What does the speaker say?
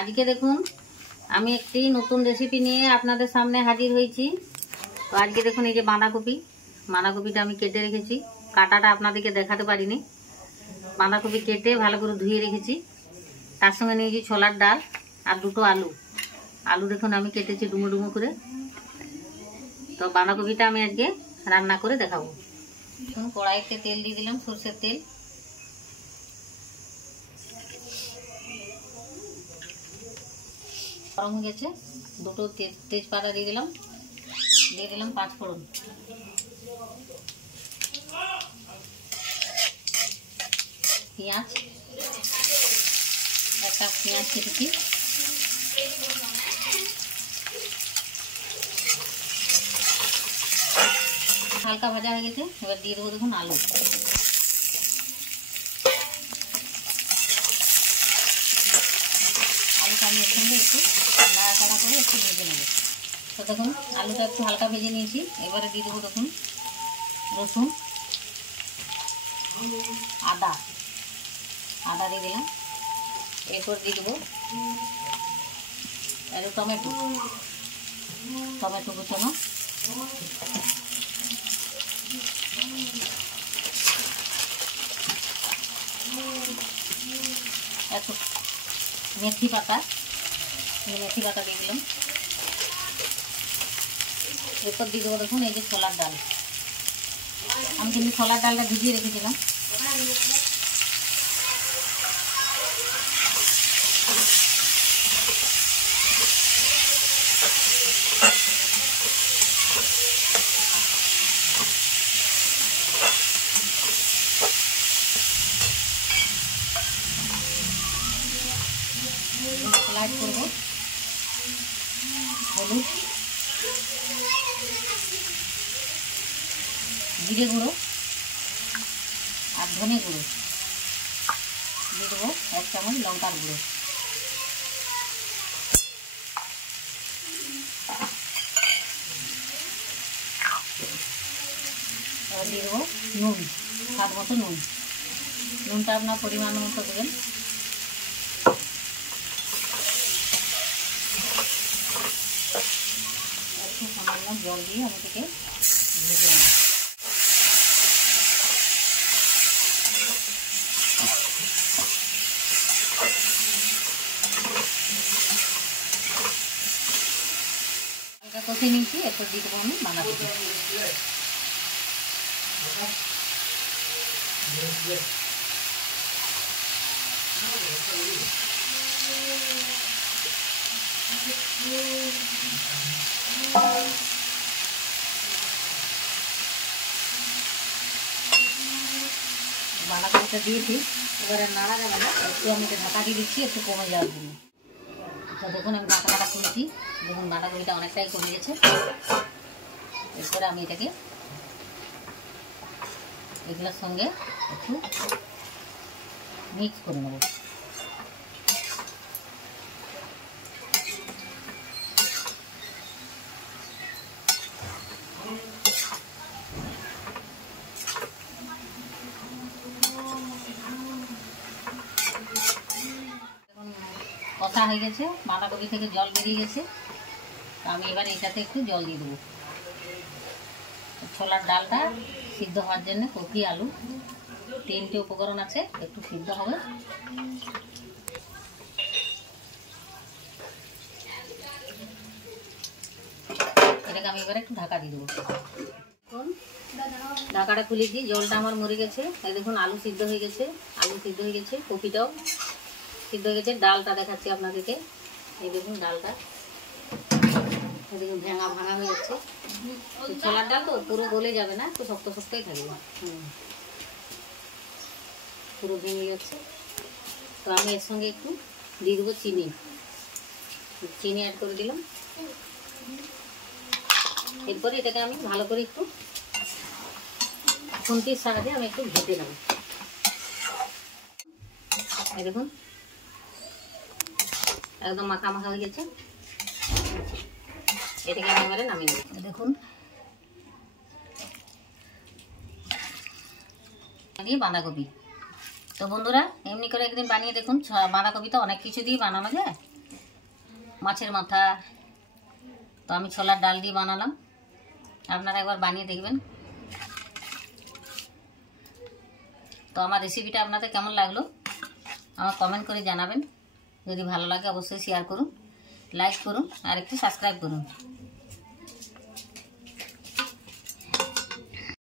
আজকে দেখুন আমি একটি নতুন রেসিপি নিয়ে আপনাদের সামনে হাজির হয়েছি। তো আজকে দেখুন এই যে বাঁধাকপিটা আমি কেটে রেখেছি, কাটাটা আপনাদেরকে দেখাতে পারিনি। বাঁধাকপি কেটে ভালো করে ধুয়ে রেখেছি। তার সঙ্গে নিয়েছি ছোলার ডাল আর দুটো আলু দেখুন আমি কেটেছি ডুমো ডুমো করে। তো বাঁধাকপিটা আমি আজকে রান্না করে দেখাবো। দেখুন কড়াইতে তেল দিয়ে দিলাম, সরষের তেল। গরম হয়ে গেছে, দুটো তেজপাতা দিয়ে দিলাম 5 ফোড়ন। পেঁয়াজ, একটা পেঁয়াজ কেটেছি। হালকা ভাজা হয়ে গেছে, এবার দিয়ে দেবো দেখুন আলু। আলুটা আমি এর সঙ্গে একটু নাড়াচাড়া করে একটু ভেজে নেব। তো দেখুন আলুটা একটু হালকা ভেজে নিয়েছি। এবারে দিয়ে দেবো দেখুন রসুন, আদা দিয়ে দিলাম। এরপর দিয়ে দেবো টমেটো কুচানো, একটু মেথি পাতা দিয়ে দিলাম। এরপর দিয়ে দেবো দেখুন এই যে ছোলার ডাল। আমি কিন্তু ছোলার ডালটা ভিজিয়ে রেখেছিলাম। মশলা অ্যাড করবো, হলুদ, জিরে গুঁড়ো আর ধনে গুঁড়ো দিয়ে দেবো 1 চামচ লঙ্কার গুঁড়ো। এবার দিয়ে দেবো নুন, স্বাদ মতো নুনটা আপনার পরিমাণ মতো দেবেন। একটু সামান্য জল দিয়ে আমি থেকে ভেজে নেব। এটা কষে নিয়েছি, এরপর দিয়ে দেবো আমি বাঁধাকপি। বাঁধাকপিটা দিয়েছি, এবারে নাড়া যাবে না, একটু আমি ঢাকা দিয়ে দিচ্ছি একটু কমে যাওয়ার জন্য। তো দেখুন আমি ঢাকাটা খুলেছি, দেখুন বাঁধাকপিটা অনেকটাই কমে গেছে। এরপরে আমি এটাকে এগুলোর সঙ্গে একটু মিক্স করে নেব। কষা হয়ে গেছে, বাঁধাকপি থেকে জল বেরিয়ে গেছে। তো আমি এবার এটাতে একটু জল দিয়ে দেবো। ছোলার ডালটা সিদ্ধ হওয়ার জন্য কপি আলু 3টে উপকরণ আছে, একটু সিদ্ধ হবে। এটাকে আমি এবার একটু ঢাকা দিয়ে দেবো। ঢাকাটা খুলেছি, জলটা আমার মরে গেছে। এই দেখুন আলু সিদ্ধ হয়ে গেছে, কপিটাও সিদ্ধ হয়ে গেছে। ডালটা দেখাচ্ছি আপনাদেরকে, এই দেখুন ডালটা দেখুন ভাঙা হয়ে যাচ্ছে। ছোলার ডাল তো পুরো গলে যাবে না, একটু শক্তই থাকবে। পুরো ভেঙে যাচ্ছে। তো আমি এর সঙ্গে একটু দিয়ে দেবো চিনি অ্যাড করে দিলাম। এরপরে এটাকে আমি ভালো করে একটু খুন্তির সাহায্যে আমি একটু ঘেটে নেব। এই দেখুন একদম মাখা হয়ে গেছে। এটাকে আমি এবারে নামিয়ে নেব। দেখুন বাঁধাকপি। তো বন্ধুরা এমনি করে একদিন বানিয়ে দেখুন, বাঁধাকপি তো অনেক কিছু দিয়ে বানানো যায়। মাছের মাথা। তো আমি ছোলার ডাল দিয়ে বানালাম, আপনারা একবার বানিয়ে দেখবেন। তো আমার রেসিপিটা আপনাদের কেমন লাগলো আমার কমেন্ট করে জানাবেন। যদি ভালো লাগে অবশ্যই শেয়ার করুন, লাইক করুন আর একটু সাবস্ক্রাইব করুন।